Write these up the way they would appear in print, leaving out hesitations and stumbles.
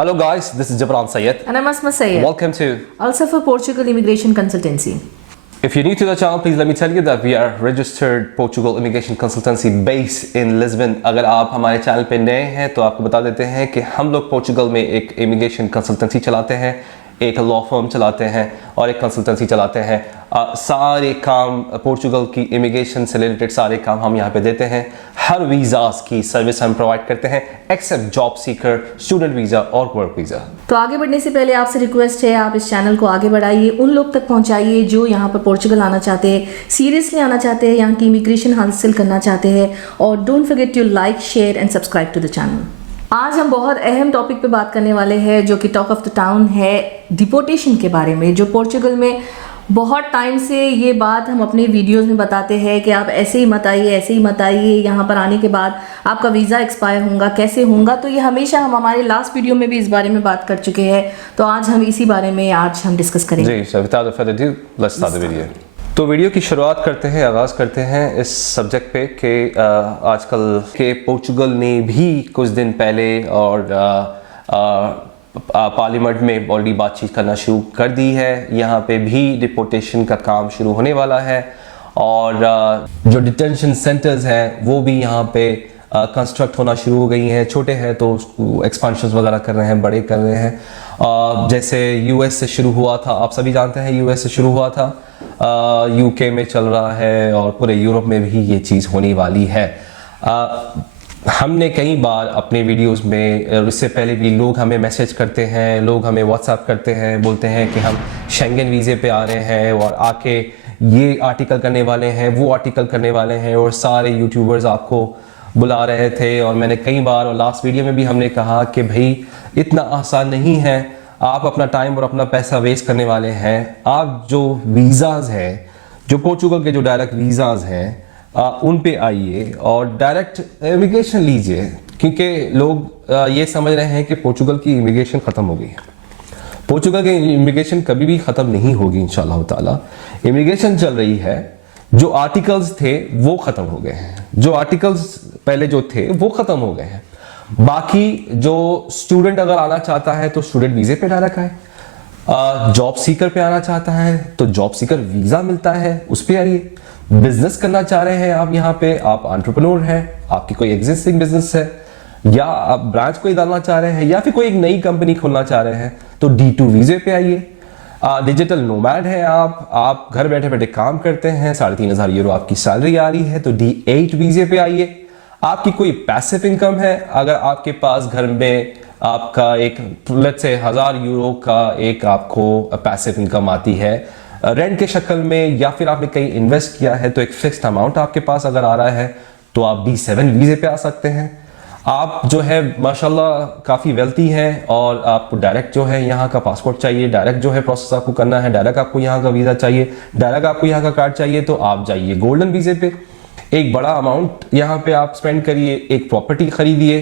Hello guys, this is Jabran Sayed. And I'm Asma Sayed. Welcome to. Also for Portugal Immigration Consultancy. If you're new to the channel, please let me tell you that we are registered Portugal Immigration Consultancy based in Lisbon. अगर आप हमारे channel पे नए हैं तो आपको बता देते हैं कि हम लोग पोर्चुगल में एक इमिग्रेशन कंसल्टेंसी चलाते हैं, एक लॉ फर्म चलाते हैं और एक कंसल्टेंसी चलाते हैं। सारे काम पोर्चुगल की इमिग्रेशन से रिलेटेड सारे काम हम यहाँ पे देते हैं। हर वीज़ास की सर्विस हम प्रोवाइड करते हैं except job seeker, student visa और वर्क वीज़ा। तो आगे बढ़ने से पहले आपसे रिक्वेस्ट है, आप इस चैनल को आगे बढ़ाइए, उन लोग तक पहुंचाइए जो यहाँ पर पोर्चुगल आना चाहते हैं, सीरियसली आना चाहते हैं, यहाँ की इमिग्रेशन हासिल करना चाहते हैं। और don't forget to like, share and subscribe to the channel. आज हम बहुत अहम टॉपिक पे बात करने वाले हैं जो कि टॉक ऑफ द टाउन है, डिपोर्टेशन के बारे में। जो पोर्चुगल में बहुत टाइम से ये बात हम अपने वीडियोस में बताते हैं कि आप ऐसे ही मत आइए, ऐसे ही मत आइए, यहाँ पर आने के बाद आपका वीज़ा एक्सपायर होगा, कैसे होगा। तो ये हमेशा हम हमारे लास्ट वीडियो में भी इस बारे में बात कर चुके हैं, तो आज हम इसी बारे में आज हम डिस्कस करेंगे। जी, so without further ado, let's start the video. तो वीडियो की शुरुआत करते हैं, आगाज़ करते हैं इस सब्जेक्ट पे कि आजकल के पोर्चुगल ने भी कुछ दिन पहले और पार्लियामेंट में ऑलरेडी बातचीत करना शुरू कर दी है। यहाँ पे भी डिपोर्टेशन का काम शुरू होने वाला है और जो डिटेंशन सेंटर्स हैं वो भी यहाँ पे कंस्ट्रक्ट होना शुरू हो गई हैं। छोटे हैं तो एक्सपांशंस वगैरह कर रहे हैं, बड़े कर रहे हैं। जैसे यूएस से शुरू हुआ था, आप सभी जानते हैं यूएस से शुरू हुआ था, यूके में चल रहा है और पूरे यूरोप में भी ये चीज़ होने वाली है। हमने कई बार अपने वीडियोस में, इससे पहले भी लोग हमें मैसेज करते हैं, लोग हमें व्हाट्सएप करते हैं, बोलते हैं कि हम शेंगन वीज़े पे आ रहे हैं और आके ये आर्टिकल करने वाले हैं, वो आर्टिकल करने वाले हैं और सारे यूट्यूबर्स आपको बुला रहे थे। और मैंने कई बार और लास्ट वीडियो में भी हमने कहा कि भाई इतना आसान नहीं है, आप अपना टाइम और अपना पैसा वेस्ट करने वाले हैं। आप जो वीज़ाज़ हैं, जो पोर्चुगल के जो डायरेक्ट वीज़ाज़ हैं, उन पे आइए और डायरेक्ट इमिग्रेशन लीजिए, क्योंकि लोग ये समझ रहे हैं कि पोर्चुगल की इमिग्रेशन ख़त्म हो गई है। पोर्चुगल की इमिग्रेशन कभी भी ख़त्म नहीं होगी इंशाल्लाह ताला। इमिग्रेशन चल रही है, जो आर्टिकल्स थे वो ख़त्म हो गए हैं, जो आर्टिकल्स पहले जो थे वो ख़त्म हो गए हैं। बाकी जो स्टूडेंट अगर आना चाहता है तो स्टूडेंट वीज़े पे डायरेक्ट आए, जॉब सीकर पे आना चाहता है तो जॉब सीकर वीज़ा मिलता है, उस पर आइए। बिजनेस करना चाह रहे हैं आप यहाँ पे, आप एंटरप्रेन्योर हैं, आपकी कोई एग्जिस्टिंग बिजनेस है या आप ब्रांच कोई डालना चाह रहे हैं या फिर कोई एक नई कंपनी खोलना चाह रहे हैं तो D2 वीज़े पे आइए। डिजिटल नोमैड है आप घर बैठे बैठे काम करते हैं, 3,500 यूरो आपकी सैलरी आ रही है तो D8 वीज़े पे आइए। आपकी कोई पैसिव इनकम है, अगर आपके पास घर में आपका एक लेट्स से 1,000 यूरो का एक आपको पैसिव इनकम आती है रेंट के शक्ल में, या फिर आपने कहीं इन्वेस्ट किया है तो एक फिक्स्ड अमाउंट आपके पास अगर आ रहा है तो आप D7 वीज़े पे आ सकते हैं। आप जो है माशाल्लाह काफ़ी वेल्थी हैं और आपको डायरेक्ट जो है यहाँ का पासपोर्ट चाहिए, डायरेक्ट जो है प्रोसेस आपको करना है, डायरेक्ट आपको यहाँ का वीज़ा चाहिए, डायरेक्ट आपको यहाँ का कार्ड चाहिए, तो आप जाइए गोल्डन वीज़े पे। एक बड़ा अमाउंट यहाँ पे आप स्पेंड करिए, एक प्रॉपर्टी खरीदिए,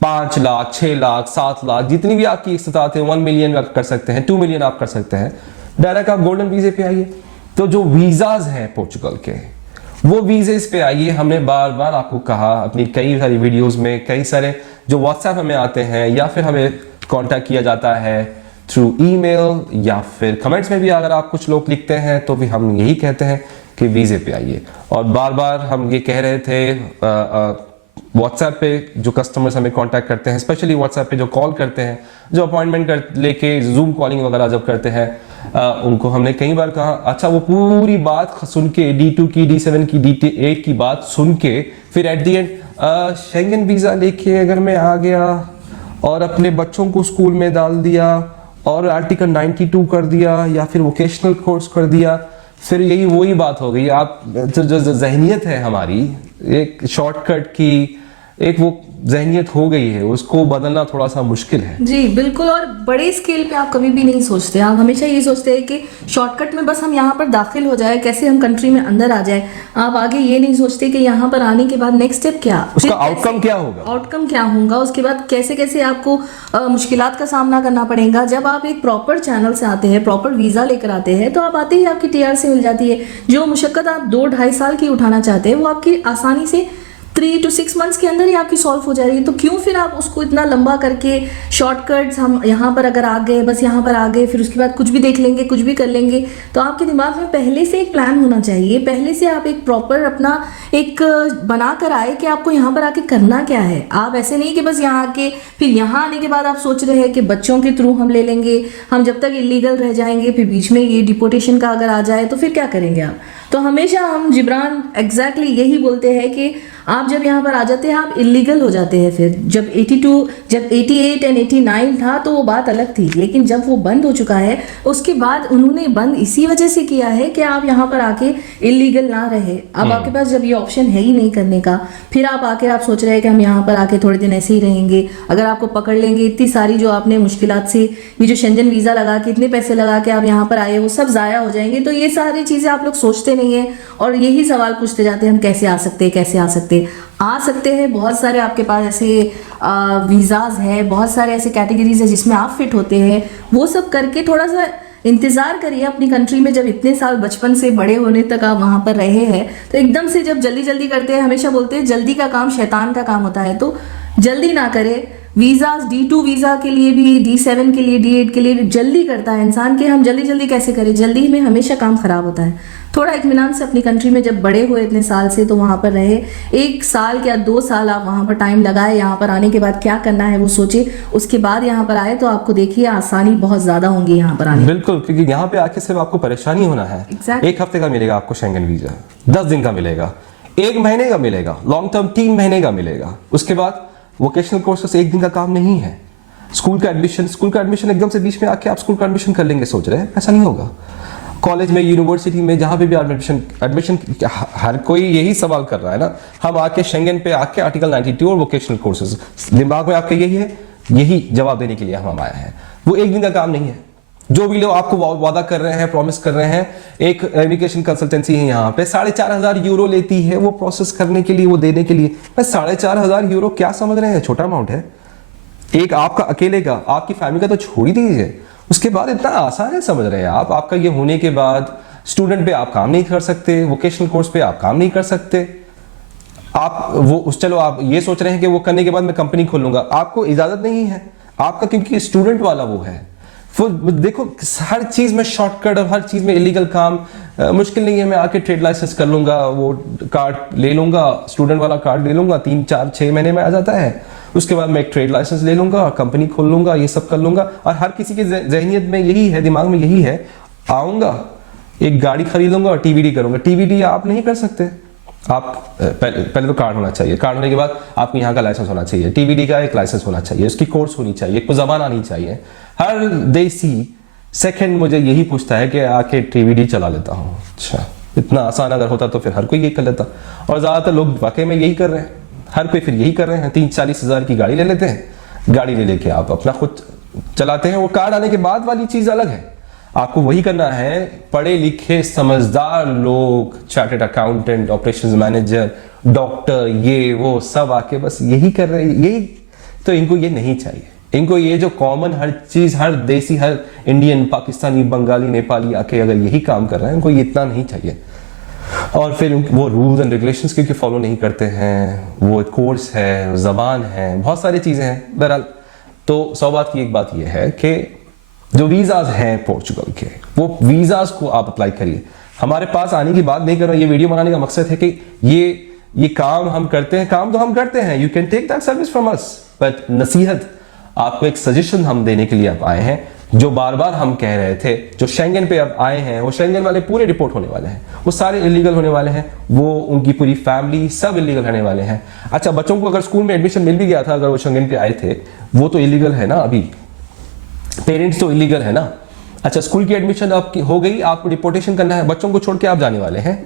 5 लाख 6 लाख 7 लाख जितनी भी आपकी इस्तात है, 1 मिलियन आप कर सकते हैं, 2 मिलियन आप कर सकते हैं, डायरेक्ट आप गोल्डन वीज़े पे आइए। तो जो वीज़ाज़ हैं पोर्चुगल के, वो वीज़ेस पे आइए। हमने बार बार आपको कहा अपनी कई सारी वीडियोस में, कई सारे जो व्हाट्सएप हमें आते हैं या फिर हमें कांटेक्ट किया जाता है थ्रू ईमेल या फिर कमेंट्स में भी अगर आप कुछ लोग लिखते हैं तो भी हम यही कहते हैं कि वीज़े पे आइए। और बार बार हम ये कह रहे थे व्हाट्सएप पे जो कस्टमर्स हमें कांटेक्ट करते हैं, स्पेशली व्हाट्सएप पे जो कॉल करते हैं, जो अपॉइंटमेंट लेके जूम कॉलिंग वगैरह जब करते हैं, उनको हमने कई बार कहा अच्छा वो पूरी बात सुन के D2 की, D7 की, D8 की बात सुन के फिर at the and Schengen visa लेके अगर मैं आ गया और अपने बच्चों को स्कूल में डाल दिया और आर्टिकल 92 कर दिया या फिर वोकेशनल कोर्स कर दिया, फिर यही वही बात हो गई। आप जो जहनियत है हमारी, एक शॉर्टकट की एक वो जहनियत हो गई है, उसको बदलना थोड़ा सा मुश्किल है। जी बिल्कुल। और बड़े स्केल पे आप कभी भी नहीं सोचते, आप हमेशा ये सोचते हैं कि शॉर्टकट में बस हम यहाँ पर दाखिल हो जाए, कैसे हम कंट्री में अंदर आ जाए। आप आगे ये नहीं सोचते कि यहाँ पर आने के बाद नेक्स्ट स्टेप क्या, उसका आउटकम क्या होगा, उसके बाद कैसे कैसे आपको मुश्किलात का सामना करना पड़ेगा। जब आप एक प्रॉपर चैनल से आते हैं, प्रॉपर वीज़ा लेकर आते हैं, तो आप आते ही आपकी TRC मिल जाती है। जो मुशक्कत आप 2-2.5 साल की उठाना चाहते हैं वो आपकी आसानी से 3 to 6 मंथ्स के अंदर ही आपकी सॉल्व हो जा रही है, तो क्यों फिर आप उसको इतना लंबा करके शॉर्टकट्स, हम यहाँ पर अगर आ गए, बस यहाँ पर आ गए, फिर उसके बाद कुछ भी देख लेंगे, कुछ भी कर लेंगे। तो आपके दिमाग में पहले से एक प्लान होना चाहिए, पहले से आप एक प्रॉपर अपना एक बना कर आए कि आपको यहाँ पर आके करना क्या है। आप ऐसे नहीं कि बस यहाँ आके फिर यहाँ आने के बाद आप सोच रहे हैं कि बच्चों के थ्रू हम ले लेंगे, हम जब तक इलीगल रह जाएंगे, फिर बीच में ये डिपोर्टेशन का अगर आ जाए तो फिर क्या करेंगे आप। तो हमेशा हम जिब्रान एग्जैक्टली यही बोलते हैं कि आप जब यहाँ पर आ जाते हैं आप इलीगल हो जाते हैं। फिर जब 88 एंड 89 था तो वो बात अलग थी, लेकिन जब वो बंद हो चुका है उसके बाद उन्होंने बंद इसी वजह से किया है कि आप यहाँ पर आके इलीगल ना रहे। अब आपके पास जब ये ऑप्शन है ही नहीं करने का, फिर आप आके आप सोच रहे हैं कि हम यहाँ पर आके थोड़े दिन ऐसे ही रहेंगे, अगर आपको पकड़ लेंगे, इतनी सारी जो आपने मुश्किलात से ये जो शेंजन वीज़ा लगा के इतने पैसे लगा के आप यहाँ पर आए वो सब ज़ाया हो जाएंगे। तो ये सारी चीज़ें आप लोग सोचते नहीं है और यही सवाल पूछते जाते हैं हम कैसे आ सकते हैं, कैसे आ सकते हैं। बहुत सारे आपके पास ऐसे वीज़ाज हैं, बहुत सारे ऐसे कैटेगरीज है जिसमें आप फिट होते हैं। वो सब करके थोड़ा सा इंतज़ार करिए अपनी कंट्री में। जब इतने साल बचपन से बड़े होने तक आप वहाँ पर रहे हैं तो एकदम से जब जल्दी करते हैं, हमेशा बोलते हैं जल्दी का काम शैतान का काम होता है, तो जल्दी ना करें। वीज़ाज D2 वीज़ा के लिए भी, D7 के लिए, D8 के लिए भी जल्दी करता है इंसान कि हम जल्दी कैसे करें। जल्दी में हमेशा काम ख़राब होता है। थोड़ा इत्मीनान से अपनी कंट्री में जब बड़े हुए इतने साल से तो वहाँ पर रहे, 1 साल या 2 साल आप वहाँ पर टाइम लगाए, यहाँ पर आने के बाद क्या करना है वो सोचे, उसके बाद यहाँ पर आए तो आपको देखिए आसानी बहुत ज़्यादा होंगी यहाँ पर आने। बिल्कुल, क्योंकि यहाँ पे आके सिर्फ आपको परेशानी होना है। Exactly. 1 हफ्ते का मिलेगा आपको शेंगन वीज़ा, 10 दिन का मिलेगा, 1 महीने का मिलेगा, लॉन्ग टर्म 3 महीने का मिलेगा। उसके बाद वोकेशनल कोर्सेस 1 दिन का काम नहीं है। स्कूल का एडमिशन एकदम से बीच में आके आप स्कूल का एडमिशन कर लेंगे सोच रहे हैं, ऐसा नहीं होगा। कॉलेज में, यूनिवर्सिटी में, जहां पे भी एडमिशन हर कोई यही सवाल कर रहा है ना, हम आके शेंगन पे आके आर्टिकल 92 और वोकेशनल कोर्सेज दिमाग में आपके यही है, यही जवाब देने के लिए हम आए हैं। वो 1 दिन का काम नहीं है। जो भी लोग आपको वादा कर रहे हैं, प्रॉमिस कर रहे हैं, एक इमिग्रेशन कंसल्टेंसी है यहाँ पे 4,500 यूरो लेती है वो प्रोसेस करने के लिए, वो देने के लिए। भाई 4,500 यूरो क्या समझ रहे हैं, छोटा अमाउंट है। एक आपका अकेले का, आपकी फैमिली का तो छोड़ ही दीजिए, उसके बाद इतना आसान है समझ रहे हैं आप। आपका ये होने के बाद स्टूडेंट पे आप काम नहीं कर सकते, वोकेशनल कोर्स पे आप काम नहीं कर सकते। आप वो चलो आप ये सोच रहे हैं कि वो करने के बाद मैं कंपनी खोल लूंगा, आपको इजाजत नहीं है आपका, क्योंकि स्टूडेंट वाला वो है। देखो हर चीज में शॉर्टकट और हर चीज में इलीगल काम मुश्किल नहीं है। मैं आके ट्रेड लाइसेंस कर लूंगा, वो कार्ड ले लूंगा, स्टूडेंट वाला कार्ड ले लूंगा, 3, 4, 6 महीने में आ जाता है। उसके बाद मैं एक ट्रेड लाइसेंस ले लूंगा, कंपनी खोल लूंगा, ये सब कर लूंगा। और हर किसी की जहनियत में यही है, दिमाग में यही है, आऊंगा एक गाड़ी खरीदूंगा और टीवीडी करूंगा। टीवीडी आप नहीं कर सकते। आप पहले तो कार्ड होना चाहिए, कार्ड होने के बाद आपको यहाँ का लाइसेंस होना चाहिए, टीवीडी का एक लाइसेंस होना चाहिए, उसकी कोर्स होनी चाहिए, कुछ जबान आनी चाहिए। हर देसी सेकंड मुझे यही पूछता है कि आके टीवीडी चला लेता हूँ। अच्छा, इतना आसान अगर होता तो फिर हर कोई यही कर लेता, और ज्यादातर लोग वाकई में यही कर रहे हैं। हर कोई फिर यही कर रहे हैं, 30-40 हज़ार की गाड़ी ले लेते हैं, गाड़ी ले लेके आप अपना खुद चलाते हैं। वो कार्ड आने के बाद वाली चीज अलग है। आपको वही करना है। पढ़े लिखे समझदार लोग, chartered accountant, operations manager, doctor, ये वो सब आके बस यही कर रहे हैं। यही तो इनको ये नहीं चाहिए। इनको ये जो कॉमन हर चीज, हर देसी, हर इंडियन, पाकिस्तानी, बंगाली, नेपाली आके अगर यही काम कर रहे हैं, इनको ये इतना नहीं चाहिए। और फिर वो रूल्स एंड रेगुलेशंस क्योंकि फॉलो नहीं करते हैं, वो कोर्स है, जबान है, बहुत सारी चीजें हैं। बहरहाल तो 100 बात की एक बात यह है कि जो वीजाज हैं पोर्चुगल के, वो वीजाज को आप अप्लाई करिए। हमारे पास आने की बात नहीं कर रहा, ये वीडियो बनाने का मकसद है कि ये काम हम करते हैं, काम तो हम करते हैं, you can take that service from us, but नसीहत, आपको एक सजेशन हम देने के लिए आप आए हैं। जो बार बार हम कह रहे थे, जो शेंगन पे अब आए हैं, वो शेंगन वाले पूरे रिपोर्ट होने वाले हैं, वो सारे इलीगल होने वाले हैं, वो उनकी पूरी फैमिली सब इलीगल रहने वाले हैं। अच्छा, बच्चों को अगर स्कूल में एडमिशन मिल भी गया था, अगर वो शेंगन पे आए थे, वो तो इलीगल है ना, अभी पेरेंट्स तो इलीगल है ना। अच्छा, स्कूल की एडमिशन आपकी हो गई, आपको डिपोर्टेशन करना है, बच्चों को छोड़ के आप जाने वाले हैं।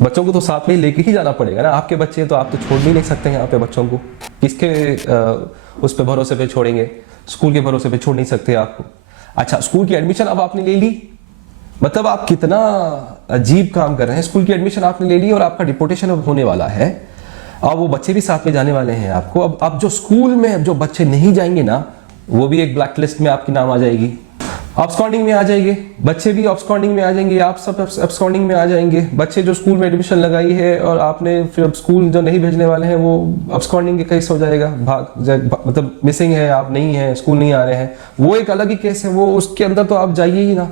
बच्चों को तो साथ में लेके ही जाना पड़ेगा ना, आपके बच्चे तो आप तो छोड़ भी नहीं सकते यहाँ पे बच्चों को। किसके उस पे भरोसे पे छोड़ेंगे? स्कूल के भरोसे पे छोड़ नहीं सकते आपको। अच्छा, स्कूल की एडमिशन अब आपने ले ली, मतलब आप कितना अजीब काम कर रहे हैं। स्कूल की एडमिशन आपने ले ली और आपका डिपोर्टेशन अब होने वाला है, और वो बच्चे भी साथ में जाने वाले हैं आपको। अब जो स्कूल में जो बच्चे नहीं जाएंगे ना, वो भी एक ब्लैक लिस्ट में आपकी नाम आ जाएगी। अब्सकॉन्डिंग में आ जाएंगे, बच्चे भी अब्सकॉन्डिंग में आ जाएंगे, आप सब अब्सकॉन्डिंग में आ जाएंगे। बच्चे जो स्कूल में एडमिशन लगाई है और आपने फिर अब स्कूल जो नहीं भेजने वाले हैं वो अब्सकॉन्डिंग के केस हो जाएगा, मतलब मिसिंग है, आप नहीं है, स्कूल नहीं आ रहे हैं, वो एक अलग ही केस है, वो उसके अंदर तो आप जाइए ही ना।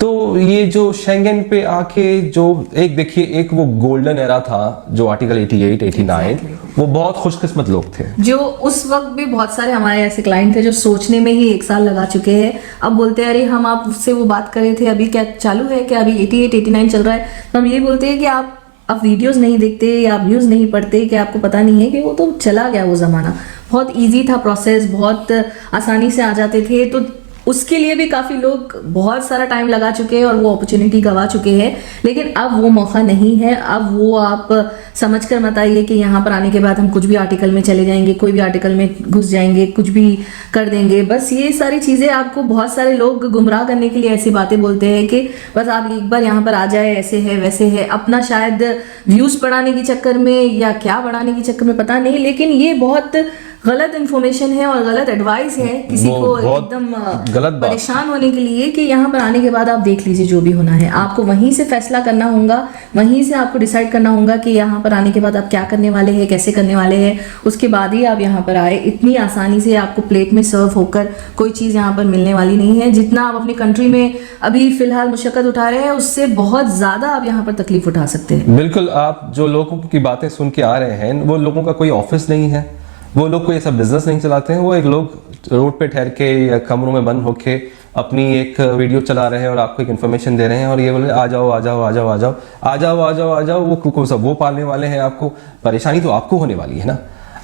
तो ये जो शेंगेन पे आके जो एक देखिए, एक वो गोल्डन एरा था जो आर्टिकल 88, 89, वो बहुत खुशकिस्मत लोग थे जो उस वक्त भी बहुत सारे हमारे ऐसे क्लाइंट थे जो सोचने में ही 1 साल लगा चुके हैं। अब बोलते हैं अरे हम आपसे वो बात कर रहे थे, अभी क्या चालू है, क्या अभी 88, 89 चल रहा है। तो हम ये बोलते हैं कि आप वीडियोस नहीं देखते या न्यूज़ नहीं पढ़ते, कि आपको पता नहीं है कि वो तो चला गया वो ज़माना। बहुत ईजी था प्रोसेस, बहुत आसानी से आ जाते थे। तो उसके लिए भी काफ़ी लोग बहुत सारा टाइम लगा चुके हैं और वो अपॉर्चुनिटी गवा चुके हैं। लेकिन अब वो मौका नहीं है। अब वो आप समझ कर मत आइए कि यहाँ पर आने के बाद हम कुछ भी आर्टिकल में चले जाएंगे, कोई भी आर्टिकल में घुस जाएंगे, कुछ भी कर देंगे। बस ये सारी चीज़ें आपको बहुत सारे लोग गुमराह करने के लिए ऐसी बातें बोलते हैं कि बस आप एक बार यहाँ पर आ जाए, ऐसे है वैसे है, अपना शायद व्यूज़ बढ़ाने के चक्कर में या क्या बढ़ाने के चक्कर में पता नहीं। लेकिन ये बहुत गलत इन्फॉर्मेशन है और गलत एडवाइस है किसी को एकदम गलत परेशान होने के लिए कि यहाँ पर आने के बाद आप देख लीजिए जो भी होना है, आपको वहीं से फैसला करना होगा, वहीं से आपको डिसाइड करना होगा कि यहाँ पर आने के बाद आप क्या करने वाले हैं, कैसे करने वाले हैं। उसके बाद ही आप यहाँ पर आए। इतनी आसानी से आपको प्लेट में सर्व होकर कोई चीज़ यहाँ पर मिलने वाली नहीं है। जितना आप अपनी कंट्री में अभी फिलहाल मुशक्कत उठा रहे हैं, उससे बहुत ज़्यादा आप यहाँ पर तकलीफ उठा सकते हैं। बिल्कुल, आप जो लोगों की बातें सुन के आ रहे हैं, वो लोगों का कोई ऑफिस नहीं है, वो लोग कोई ऐसा बिजनेस नहीं चलाते हैं, वो एक लोग रोड पे ठहर के या कमरों में बंद होके अपनी एक वीडियो चला रहे हैं और आपको एक इन्फॉर्मेशन दे रहे हैं और ये बोले आ जाओ आ जाओ आ जाओ आ जाओ आ जाओ आ जाओ आ जाओ। वो सब वो पालने वाले हैं, आपको परेशानी तो आपको होने वाली है ना।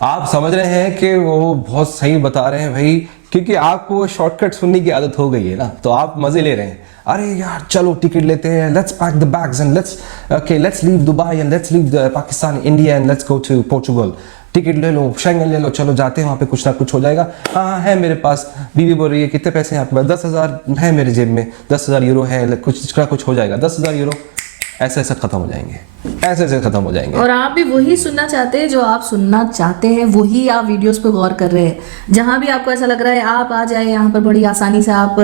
आप समझ रहे हैं कि वो बहुत सही बता रहे हैं भाई, क्योंकि आपको शॉर्टकट सुनने की आदत हो गई है ना, तो आप मजे ले रहे हैं। अरे यार चलो टिकट लेते हैं, let's pack the bags and let's leave Dubai and let's leave Pakistan, India and let's go to Portugal. Ticket ले लो, शेंगन ले लो, चलो जाते हैं, वहाँ पे कुछ ना कुछ हो जाएगा। हाँ है मेरे पास, बीवी बोल रही है कितने पैसे हैं आपके पास, 10,000 है मेरे जेब में, 10,000 यूरो है, कुछ ना कुछ हो जाएगा, 10,000 यूरो ऐसे ऐसे खत्म हो जाएंगे, ऐसे ऐसे खत्म हो जाएंगे। और आप भी वही सुनना चाहते हैं जो आप सुनना चाहते हैं, वही आप वीडियोस पे गौर कर रहे हैं। जहां भी आपको ऐसा लग रहा है आप आ जाए यहाँ पर बड़ी आसानी से, आप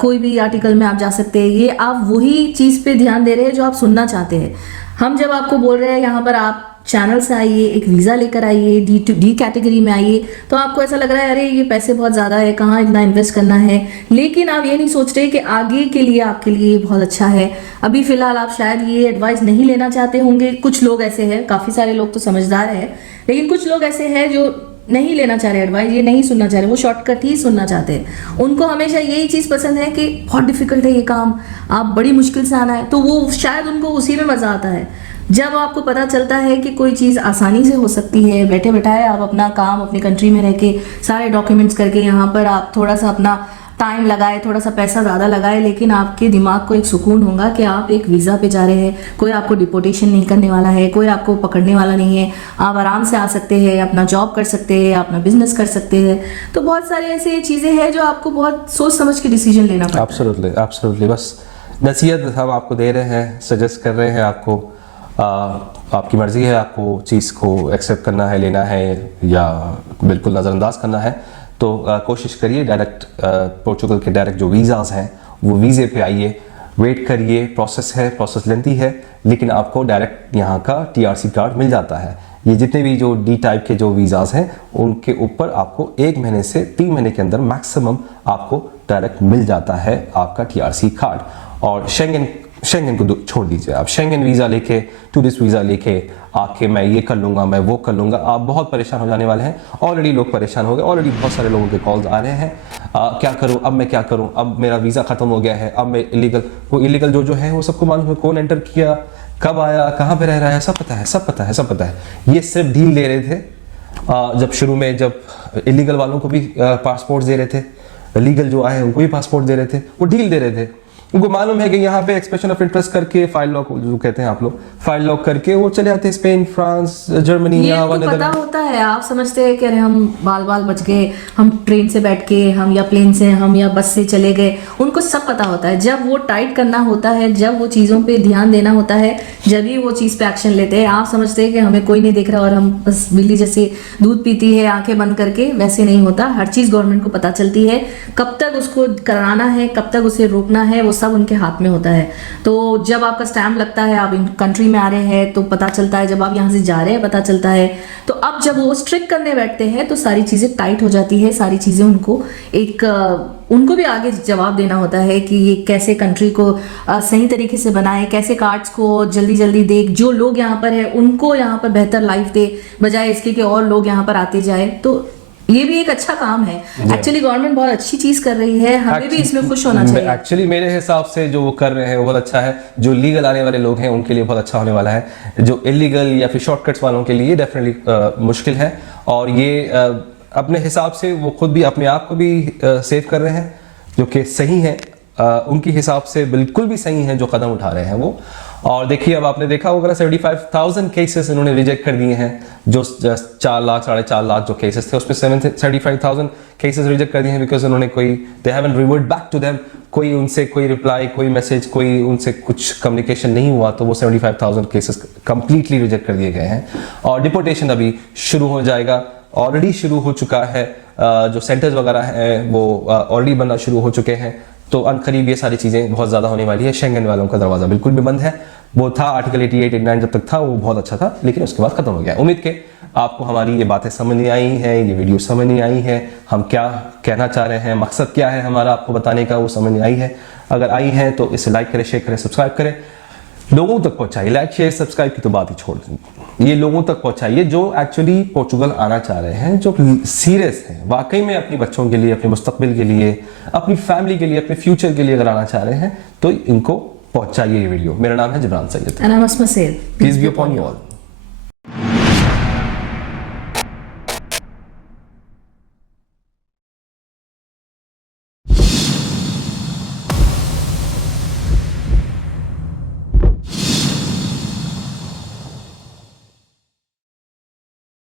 कोई भी आर्टिकल में आप जा सकते हैं, ये आप वही चीज़ पे ध्यान दे रहे हैं जो आप सुनना चाहते हैं। हम जब आपको बोल रहे हैं यहाँ पर आप चैनल से आइए, एक वीज़ा लेकर आइए, डी कैटेगरी में आइए, तो आपको ऐसा लग रहा है अरे ये पैसे बहुत ज़्यादा है, कहाँ इतना इन्वेस्ट करना है। लेकिन आप ये नहीं सोच रहे कि आगे के लिए आपके लिए ये बहुत अच्छा है। अभी फ़िलहाल आप शायद ये एडवाइस नहीं लेना चाहते होंगे। कुछ लोग ऐसे हैं, काफ़ी सारे लोग तो समझदार हैं, लेकिन कुछ लोग ऐसे हैं जो नहीं लेना चाह रहे एडवाइस, ये नहीं सुनना चाह रहे, वो शॉर्टकट ही सुनना चाहते हैं। उनको हमेशा यही चीज़ पसंद है कि बहुत डिफिकल्ट है ये काम, आप बड़ी मुश्किल से आना है, तो वो शायद उनको उसी में मज़ा आता है। जब आपको पता चलता है कि कोई चीज़ आसानी से हो सकती है, बैठे बैठाए आप अपना काम अपनी कंट्री में रह के सारे डॉक्यूमेंट्स करके यहाँ पर आप थोड़ा सा अपना टाइम लगाए, थोड़ा सा पैसा ज़्यादा लगाए, लेकिन आपके दिमाग को एक सुकून होगा कि आप एक वीज़ा पे जा रहे हैं, कोई आपको डिपोर्टेशन नहीं करने वाला है, कोई आपको पकड़ने वाला नहीं है, आप आराम से आ सकते हैं, अपना जॉब कर सकते हैं, अपना बिजनेस कर सकते हैं। तो बहुत सारी ऐसी चीज़ें हैं जो आपको बहुत सोच समझ के डिसीजन लेना पड़ता है। एब्सोल्युटली एब्सोल्युटली, बस नसीहत हम आपको दे रहे हैं, सजेस्ट कर रहे हैं आपको। आपकी मर्ज़ी है, आपको चीज़ को एक्सेप्ट करना है, लेना है या बिल्कुल नज़रअंदाज करना है। तो कोशिश करिए डायरेक्ट पोर्चुगल के डायरेक्ट जो वीज़ाज़ हैं वो वीज़े पे आइए, वेट करिए, प्रोसेस है, प्रोसेस लेंथी है, लेकिन आपको डायरेक्ट यहाँ का TRC कार्ड मिल जाता है। ये जितने भी जो D टाइप के जो वीज़ाज़ हैं उनके ऊपर आपको 1 महीने से 3 महीने के अंदर मैक्सिमम आपको डायरेक्ट मिल जाता है आपका TRC कार्ड। और शेंगन को छोड़ दीजिए, आप शेंगन वीज़ा लेके, टूरिस्ट वीज़ा लेके आके मैं ये कर लूँगा, मैं वो कर लूँगा, आप बहुत परेशान हो जाने वाले हैं। ऑलरेडी लोग परेशान हो गए, ऑलरेडी बहुत सारे लोगों के कॉल्स आ रहे हैं, क्या करूँ अब, मैं क्या करूँ, अब मेरा वीज़ा ख़त्म हो गया है, अब मैं इलीगल जो है वो सबको मालूम है, कौन एंटर किया, कब आया, कहाँ पर रह रहा है, सब पता है, सब पता है, सब पता है। ये सिर्फ डील दे रहे थे जब शुरू में, जब इलीगल वालों को भी पासपोर्ट दे रहे थे, लीगल जो आए उनको भी पासपोर्ट दे रहे थे, वो डील दे रहे थे। उनको मालूम है कि यहाँ पे एक्सप्रेशन ऑफ इंटरेस्ट करके फाइल लॉक जो कहते हैं आप लोग, फाइल लॉक करके वो चले जाते हैं स्पेन, फ्रांस, जर्मनी ये या उनको पता होता है। आप समझते हैं कि अरे हम बाल बाल बच गए, हम ट्रेन से बैठ के, हम या प्लेन से, हम या बस से चले गए, उनको सब पता होता है। जब वो टाइट करना होता है, जब वो चीज़ों पे ध्यान देना होता है, जब ही वो चीज़ पे एक्शन लेते हैं। आप समझते हैं कि हमें कोई नहीं देख रहा और हम बस बिल्ली जैसे दूध पीती है आंखें बंद करके, वैसे नहीं होता। हर चीज़ गवर्नमेंट को पता चलती है, कब तक उसको कराना है, कब तक उसे रोकना है, वो सब उनके हाथ में होता है। तो जब आपका स्टैम्प लगता है, आप इन कंट्री में आ रहे हैं तो पता चलता है, जब आप यहाँ से जा रहे हैं पता चलता है। तो अब जब वो स्ट्रिक्ट करने बैठते हैं तो सारी चीज़ें टाइट हो जाती है, सारी चीज़ें उनको उनको भी आगे जवाब देना होता है कि ये कैसे कंट्री को सही तरीके से बनाए, कैसे कार्ड्स को जल्दी जल्दी दे, जो लोग यहाँ पर है उनको यहाँ पर बेहतर लाइफ दे, बजाय इसके कि और लोग यहाँ पर आते जाए। तो ये भी एक अच्छा काम है। एक्चुअली गवर्नमेंट बहुत अच्छी चीज कर रही है, हमें भी इसमें खुश होना चाहिए। एक्चुअली मेरे हिसाब से जो वो कर रहे हैं वो बहुत अच्छा है। जो लीगल आने वाले लोग हैं उनके लिए बहुत अच्छा होने वाला है। जो इलीगल या फिर शॉर्टकट्स वालों के लिए डेफिनेटली मुश्किल है। और ये अपने हिसाब से वो खुद भी अपने आप को भी सेव कर रहे हैं, जो कि सही है। उनके हिसाब से बिल्कुल भी सही है जो कदम उठा रहे हैं वो। और देखिए, अब आपने देखा होगा 75,000 केसेस इन्होंने रिजेक्ट कर दिए हैं। जो 4 लाख 4.5 लाख जो केसेस थे उसमें 75,000 केसेस रिजेक्ट कर दिए हैं, बिकॉज उन्होंने they haven't revert back to them, कोई उनसे कोई रिप्लाई, कोई मैसेज, कोई उनसे कुछ कम्युनिकेशन नहीं हुआ, तो वो 75,000 केसेस कंप्लीटली रिजेक्ट कर दिए गए हैं। और डिपोर्टेशन अभी शुरू हो जाएगा, ऑलरेडी शुरू हो चुका है। जो सेंटर्स वगैरह हैं वो ऑलरेडी बनना शुरू हो चुके हैं। तो अनकरीब ये सारी चीज़ें बहुत ज़्यादा होने वाली है। शेंगन वालों का दरवाज़ा बिल्कुल भी बंद है। वो था आर्टिकल 88, 89 जब तक था वो बहुत अच्छा था, लेकिन उसके बाद खत्म हो गया। उम्मीद के आपको हमारी ये बातें समझ नहीं आई हैं, ये वीडियो समझ नहीं आई है, हम क्या कहना चाह रहे हैं, मकसद क्या है हमारा आपको बताने का, वो समझ नहीं आई है। अगर आई है तो इसे लाइक करें, शेयर करें, सब्सक्राइब करें, लोगों तक पहुंचाइए। लाइक शेयर सब्सक्राइब की तो बात ही छोड़ दें, ये लोगों तक पहुंचाइए जो एक्चुअली पोर्चुगल आना चाह रहे हैं, जो सीरियस हैं वाकई में अपने बच्चों के लिए, अपने मुस्तकबिल के लिए, अपनी फैमिली के लिए, अपने फ्यूचर के लिए अगर आना चाह रहे हैं तो इनको पहुंचाइए ये वीडियो। मेरा नाम है Jibran Syed. And I'm Asma Said. Peace be upon you all.